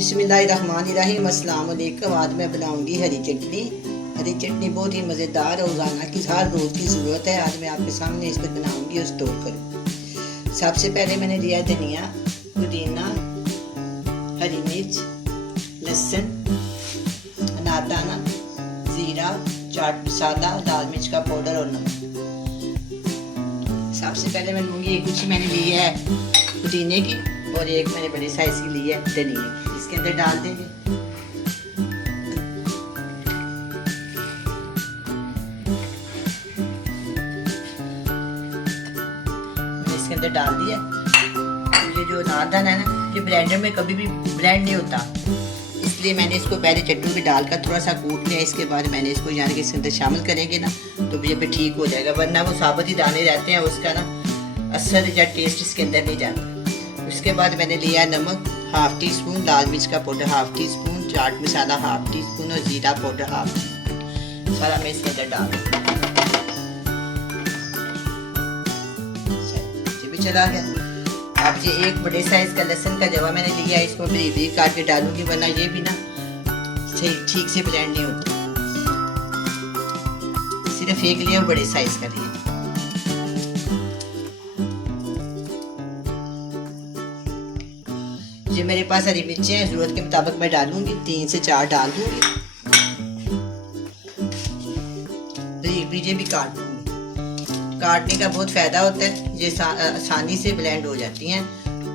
बिस्मिल्लाहिर्रहमानिर्रहीम। अस्सलाम वालेकुम। आज मैं बनाऊंगी हरी चटनी। हरी चटनी बहुत ही मज़ेदार और रोज़ाना की हर रोज़ की ज़रूरत है। आज मैं आपके सामने इसको बनाऊंगी और स्टोर करूँगी। सबसे पहले मैंने लिया धनिया, पुदीना, हरी मिर्च, लहसुन, अनारदाना, ज़ीरा, चाट मसाला, लाल मिर्च का पाउडर और नमक। सबसे पहले मैं लूँगी एक कुछ मैंने ली है पुदीने की और एक मैंने बड़े साइज की ली है धनिया की। इसके अंदर डाल देंगे। मैंने इसके अंदर डाल दिया। ये जो अनारदाना है ना, ये ब्लेंडर में कभी भी ब्लेंड नहीं होता, इसलिए मैंने इसको पहले चटनी में डालकर थोड़ा सा कूट लिया। इसके बाद मैंने इसको यानी कि इसके अंदर शामिल करेंगे ना तो ये पे ठीक हो जाएगा, वरना वो साबुत ही दाने रहते हैं, उसका ना असर या टेस्ट इसके अंदर नहीं जाता। उसके बाद मैंने लिया नमक हाफ टी स्पून, लाल मिर्च का powder half tea spoon, chaat masala half tea spoon और जीरा पाउडर हाफ टी स्पून। सारा मैं इसके अंदर डाल भी चला गया। अब ये एक बड़े साइज का लहसुन का जवा मैंने लिया है, इसको बारीक बारीक काट के डालूंगी, वरना ये भी ना सही ठीक से ब्लेंड नहीं होता। सिर्फ एक लिया बड़े साइज का लिया। ये मेरे पास हरी मिर्चें हैं, जरूरत के मुताबिक मैं डालूंगी, 3 से 4 डाल दूंगी। ये भी काट दूंगी। काटने का बहुत फायदा होता है, ये आसानी से ब्लेंड हो जाती हैं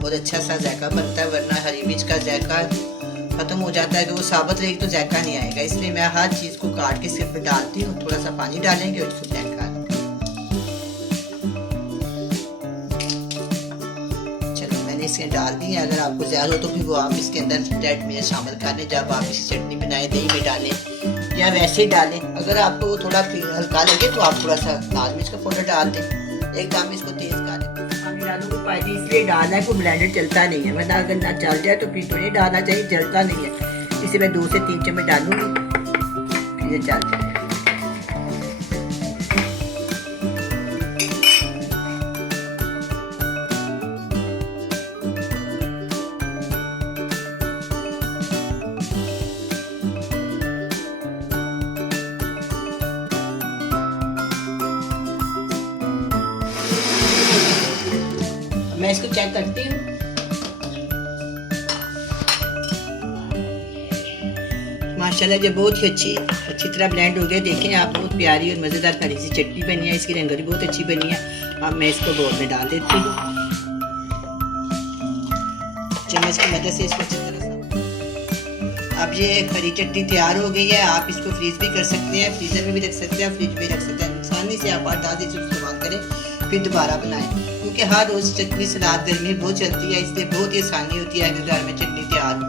और अच्छा सा जायका बनता है, वरना हरी मिर्च का जायका खत्म हो जाता है कि वो साबुत रहेगी तो जायका नहीं आएगा। इसलिए मैं हर चीज़ को काट के सिर्फ डालती हूँ। थोड़ा सा पानी डालेंगे और इसको ब्लेंड कर इसके डाल दी है। अगर आपको ज़्यादा हो तो फिर वो आप इसके अंदर रेड मिर्च शामिल कर लें जब आप इस चटनी बनाएं, दही में डालें या वैसे ही डालें। अगर आपको वो थोड़ा हल्का लगे तो आप थोड़ा सा लाल मिर्च का पाउडर डाल दें। एकदम इसको तेज कर लें। पानी डालने को पानी इसलिए डालना है कि ब्लेंडर चलता नहीं है, वरना अगर ना चल जाए तो फिर तो नहीं डालना चाहिए, जलता नहीं है। इसे मैं 2 से 3 चम्मच डालूंगी, फिर ये चल जाए। मैं इसको चेक करती हूँ। माशाल्लाह ये बहुत ही अच्छी तरह ब्लेंड हो गया। देखें आप, बहुत प्यारी और मज़ेदार हरी सी चटनी बनी है। इसकी रंगत भी बहुत अच्छी बनी है। अब मैं इसको बोल में डाल देती हूँ, चम्मच की मदद से इसको अच्छी तरह से। अब ये हरी चटनी तैयार हो गई है। आप इसको फ्रीज भी कर सकते हैं, फ्रीजर में भी रख सकते हैं, फ्रिज में भी रख सकते हैं। आसानी से आप 8-10 दिन इस्तेमाल करें, फिर दोबारा बनाएं, क्योंकि हर रोज़ चटनी सलाद गर्मी बहुत चलती है, इसलिए बहुत ही आसानी होती है अगर घर में चटनी तैयार हो।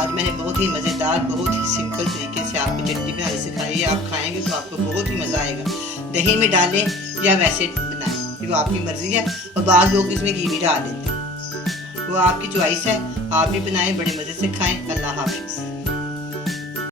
आज मैंने बहुत ही मज़ेदार, बहुत ही सिंपल तरीके से आपको चटनी बनानी सिखाई है। आप खाएंगे तो आपको बहुत ही मज़ा आएगा। दही में डालें या वैसे बनाएं, वो आपकी मर्ज़ी है। और बाज़ लोग इसमें घी भी डाल देते हैं, वो आपकी चॉइस है। आप भी बनाएं, बड़े मज़े से खाएं। अल्लाह हाफ़िज़।